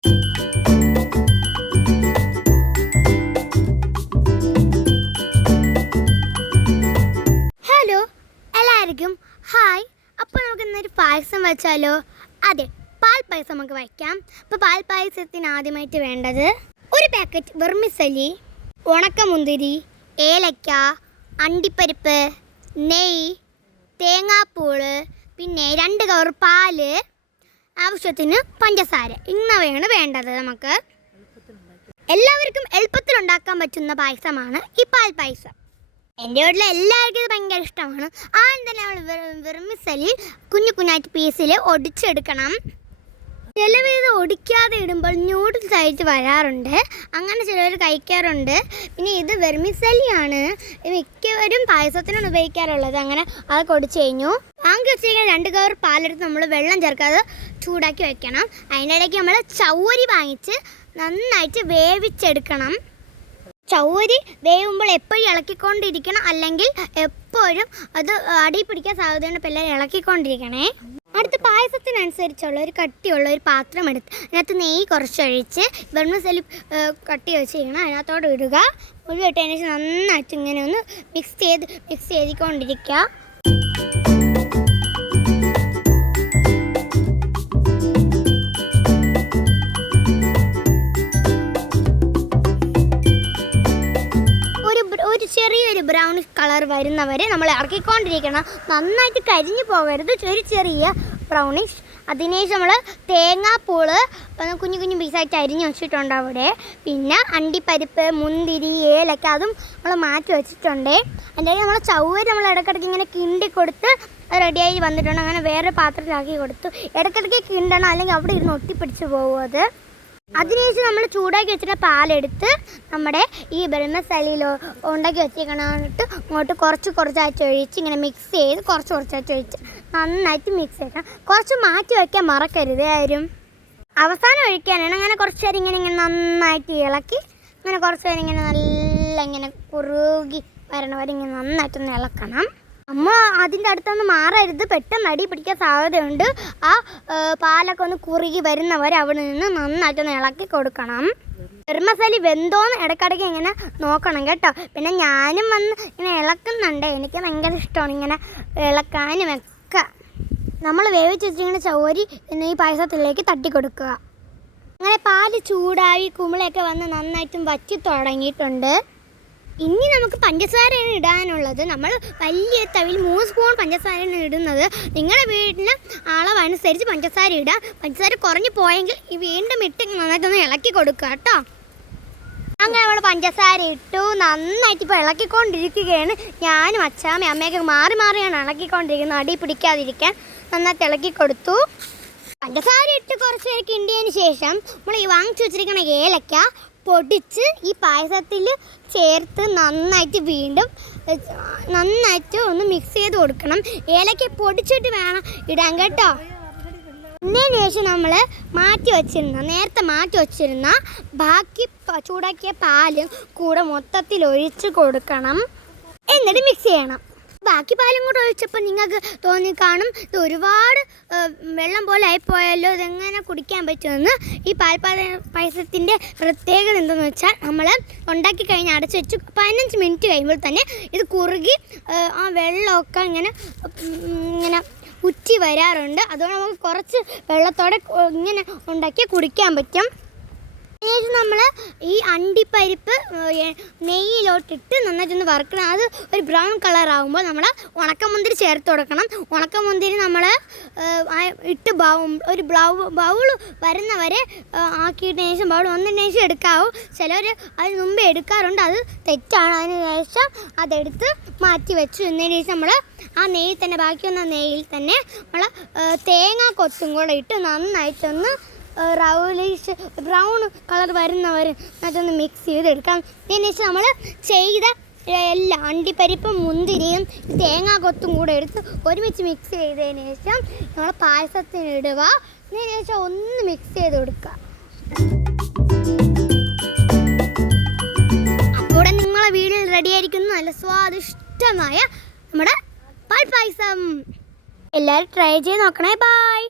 Hello എല്ലാവർക്കും hi. അപ്പോൾ നമുക്ക് ഇന്നൊരു പായസം വെച്ചാലോ? അതെ, പാൽ പായസം നമുക്ക് വയ്ക്കാം. അപ്പോൾ പാൽ പായസത്തിന് ആദ്യമായിട്ട് വേണ്ടത് ഒരു പാക്കറ്റ് വെർമിസലി, ഉണക്കമുന്തിരി, ഏലക്ക, അണ്ടിപ്പരിപ്പ്, നെയ്യ്, തേങ്ങാപ്പൂള്, പിന്നെ 2 കവർ പാല്, ആവശ്യത്തിന് പഞ്ചസാര. ഇന്നവയാണ് വേണ്ടത്. നമുക്ക് എല്ലാവർക്കും എളുപ്പത്തിൽ ഉണ്ടാക്കാൻ പറ്റുന്ന പായസമാണ് ഈ പാൽ പായസം. എൻ്റെ വീട്ടിൽ എല്ലാവർക്കും ഇത് ഭയങ്കര ഇഷ്ടമാണ്. ആദ്യം തന്നെ നമ്മൾ വെർമിസലി കുഞ്ഞായിട്ട് പീസിൽ ഒടിച്ചെടുക്കണം. ചിലവ് ഇത് ഒടിക്കാതെ ഇടുമ്പോൾ ന്യൂഡിൽസ് ആയിട്ട് വരാറുണ്ട്, അങ്ങനെ ചിലവർ കഴിക്കാറുണ്ട്. പിന്നെ ഇത് വെർമിസലിയാണ് മിക്കവരും പായസത്തിനാണ് ഉപയോഗിക്കാറുള്ളത്. അങ്ങനെ അതൊക്കെ ഒടിച്ചു കഴിഞ്ഞു. വാങ്ങി വെച്ചിരിക്കുന്ന 2 കവർ പാലെടുത്ത് നമ്മൾ വെള്ളം ചേർക്കാതെ ചൂടാക്കി വെക്കണം. അതിൻ്റെ ഇടയ്ക്ക് നമ്മൾ ചൗവരി വാങ്ങിച്ച് നന്നായിട്ട് വേവിച്ചെടുക്കണം. ചൗവരി വേവുമ്പോൾ എപ്പോഴും ഇളക്കിക്കൊണ്ടിരിക്കണം, അല്ലെങ്കിൽ എപ്പോഴും അത് അടി പിടിക്കാൻ സാധ്യതയുണ്ട്. അപ്പോൾ എല്ലാവരും ഇളക്കിക്കൊണ്ടിരിക്കണേ. അടുത്ത് പായസത്തിനനുസരിച്ചുള്ള ഒരു കട്ടിയുള്ള ഒരു പാത്രം എടുത്ത് അതിനകത്ത് നെയ്യ് കുറച്ചൊഴിച്ച് വെർമിസലി കട്ടി വെച്ച് ചെയ്യണം. അതിനകത്തോട് ഇടുക. മുഴുവൻ ഇട്ടതിന് ശേഷം നന്നായിട്ട് ഇങ്ങനെ ഒന്ന് മിക്സ് ചെയ്തിക്കൊണ്ടിരിക്കുക. ചെറിയൊരു ബ്രൗൺ കളർ വരുന്നവരെ നമ്മൾ ഇറക്കിക്കൊണ്ടിരിക്കണം. നന്നായിട്ട് കരിഞ്ഞു പോകരുത്, ചെറിയ ബ്രൗണിഷ്. അതിനുശേഷം നമ്മൾ തേങ്ങാപ്പൂള് കുഞ്ഞു പീസായിട്ട് അരിഞ്ഞ് വെച്ചിട്ടുണ്ട് അവിടെ. പിന്നെ അണ്ടിപ്പരിപ്പ്, മുന്തിരി, ഏലക്ക അതും നമ്മൾ മാറ്റി വെച്ചിട്ടുണ്ട്. അതിൻ്റെ നമ്മൾ ചൗവരി നമ്മൾ ഇടയ്ക്കിടയ്ക്ക് ഇങ്ങനെ കിണ്ടി കൊടുത്ത് റെഡിയായി വന്നിട്ടുണ്ട്. അങ്ങനെ വേറെ പാത്രത്തിലാക്കി കൊടുത്തു. ഇടയ്ക്കിടയ്ക്ക് കിണ്ടണം, അല്ലെങ്കിൽ അവിടെ ഇരുന്ന് ഒട്ടിപ്പിടിച്ച് പോകും അത്. അതിനുശേഷം നമ്മൾ ചൂടാക്കി വെച്ചിട്ട് പാലെടുത്ത് നമ്മുടെ ഈ വെർമിസലിയിൽ ഉണ്ടാക്കി വെച്ചിരിക്കണിട്ട് ഇങ്ങോട്ട് കുറച്ചായിട്ട് ഒഴിച്ച് ഇങ്ങനെ മിക്സ് ചെയ്ത് കുറച്ചായിട്ട് ഒഴിച്ച് നന്നായിട്ട് മിക്സ് ചെയ്യണം. കുറച്ച് മാറ്റി വയ്ക്കാൻ മറക്കരുത് ആരും. അവസാനം ഒഴിക്കാനാണ്. അങ്ങനെ കുറച്ച് നേരം ഇങ്ങനെ നന്നായിട്ട് ഇളക്കി ഇങ്ങനെ കുറച്ച് നേരം ഇങ്ങനെ കുറുകി വരണവരെ ഇങ്ങനെ നന്നായിട്ടൊന്ന് ഇളക്കണം. നമ്മൾ അതിൻ്റെ അടുത്തൊന്ന് മാറരുത്, പെട്ടെന്ന് അടി പിടിക്കാൻ സാധ്യതയുണ്ട്. ആ പാലൊക്കെ ഒന്ന് കുറുകി വരുന്നവരെ അവിടെ നിന്ന് നന്നായിട്ടൊന്ന് ഇളക്കി കൊടുക്കണം. വെർമിസലി വെന്തോന്ന് ഇടയ്ക്കിടയ്ക്ക് ഇങ്ങനെ നോക്കണം കേട്ടോ. പിന്നെ ഞാനും വന്ന് ഇങ്ങനെ ഇളക്കുന്നുണ്ട്. എനിക്ക് ഭയങ്കര ഇഷ്ടമാണ് ഇങ്ങനെ ഇളക്കാനും ഒക്കെ. നമ്മൾ വേവിച്ച് വെച്ചിങ്ങനെ ചൗവരി ഈ പായസത്തിലേക്ക് തട്ടി കൊടുക്കുക. അങ്ങനെ പാല് ചൂടായി കുമിളയൊക്കെ വന്ന് നന്നായിട്ടും വറ്റി തുടങ്ങിയിട്ടുണ്ട്. ഇനി നമുക്ക് പഞ്ചസാരയാണ് ഇടാനുള്ളത്. നമ്മൾ വലിയ തവിയിൽ 3 സ്പൂൺ പഞ്ചസാരയാണ് ഇടുന്നത്. നിങ്ങളുടെ വീട്ടിന് അളവനുസരിച്ച് പഞ്ചസാര ഇടുക. പഞ്ചസാര കുറഞ്ഞു പോയെങ്കിൽ വീണ്ടും ഇട്ട് നന്നായിട്ടൊന്ന് ഇളക്കി കൊടുക്കുക കേട്ടോ. അങ്ങനെ നമ്മൾ പഞ്ചസാര ഇട്ടു. നന്നായിട്ട് ഇപ്പോൾ ഇളക്കിക്കൊണ്ടിരിക്കുകയാണ്. ഞാനും അമ്മയൊക്കെ മാറിയാണ് ഇളക്കിക്കൊണ്ടിരിക്കുന്നത്, അടി പിടിക്കാതിരിക്കാൻ. നന്നായിട്ട് ഇളക്കി കൊടുത്തു. പഞ്ചസാര ഇട്ട് കുറച്ച് കിണ്ടിയതിന് ശേഷം നമ്മൾ ഈ വാങ്ങിച്ചു വെച്ചിരിക്കുന്ന ഏലക്ക പൊടിച്ച് ഈ പായസത്തിൽ ചേർത്ത് നന്നായിട്ട് ഒന്ന് മിക്സ് ചെയ്ത് കൊടുക്കണം. ഏലക്ക പൊടിച്ചിട്ട് വേണം ഇടാൻ കേട്ടോ. ഇതിന് ശേഷം നമ്മൾ നേരത്തെ മാറ്റി വച്ചിരുന്ന ബാക്കി ചൂടാക്കിയ പാലും കൂടെ മൊത്തത്തിൽ ഒഴിച്ച് കൊടുക്കണം. എന്നിട്ട് മിക്സ് ചെയ്യണം. ബാക്കി പാലും കൂടെ ഒഴിച്ചപ്പോൾ നിങ്ങൾക്ക് തോന്നിക്കാണും ഇത് ഒരുപാട് വെള്ളം പോലെ ആയിപ്പോയല്ലോ, ഇതെങ്ങനെ കുടിക്കാൻ പറ്റുമെന്ന്. ഈ പായസത്തിൻ്റെ പ്രത്യേകത എന്തെന്ന് വെച്ചാൽ നമ്മൾ ഉണ്ടാക്കി കഴിഞ്ഞ് അടച്ചു വെച്ച് 15 മിനിറ്റ് കഴിയുമ്പോൾ തന്നെ ഇത് കുറുകി ആ വെള്ളമൊക്കെ ഇങ്ങനെ ഉറ്റി വരാറുണ്ട്. അതുകൊണ്ട് നമുക്ക് കുറച്ച് വെള്ളത്തോടെ ഇങ്ങനെ ഉണ്ടാക്കി കുടിക്കാൻ പറ്റും. അതിനുശേഷം നമ്മൾ ഈ അണ്ടിപ്പരിപ്പ് നെയ്യിലോട്ടിട്ട് നന്നായിട്ടൊന്ന് വറുക്കണം. അത് ഒരു ബ്രൗൺ കളറാകുമ്പോൾ നമ്മൾ ഉണക്കമുന്തിരി ചേർത്ത് കൊടുക്കണം. ഉണക്കമുന്തിരി നമ്മൾ ഇട്ട് ഒരു ബൗൾ വരുന്നവരെ ആക്കിയതിന് ശേഷം ബൗൾ വന്നതിന് ശേഷം എടുക്കാവൂ. ചിലർ അതിന് മുമ്പേ എടുക്കാറുണ്ട്, അത് തെറ്റാണ്. അതിന് ശേഷം അതെടുത്ത് മാറ്റി വെച്ചു. എന്നതിന് ശേഷം നമ്മൾ ആ നെയ്യിൽ തന്നെ ബാക്കി വന്ന നെയ്യിൽ തന്നെ നമ്മൾ തേങ്ങ കൊത്തും കൂടെ ഇട്ട് നന്നായിട്ടൊന്ന് ബ്രൗൺ കളർ വരുന്നവർ അതൊന്ന് മിക്സ് ചെയ്തെടുക്കാം. അതിന് ശേഷം നമ്മൾ ചെയ്ത എല്ലാ അണ്ടിപ്പരിപ്പും മുന്തിരിയും തേങ്ങാ കൊത്തും കൂടെ എടുത്ത് ഒരുമിച്ച് മിക്സ് ചെയ്തതിന് ശേഷം നമ്മൾ പായസത്തിന് ഇടുക. അതിന് ശേഷം ഒന്ന് മിക്സ് ചെയ്ത് കൊടുക്കുക. അപ്പോൾ നിങ്ങളെ വീട്ടിൽ റെഡിയായിരിക്കുന്ന നല്ല സ്വാദിഷ്ടമായ നമ്മുടെ പാൽ പായസം. എല്ലാവരും ട്രൈ ചെയ്ത് നോക്കണേ. ബൈ.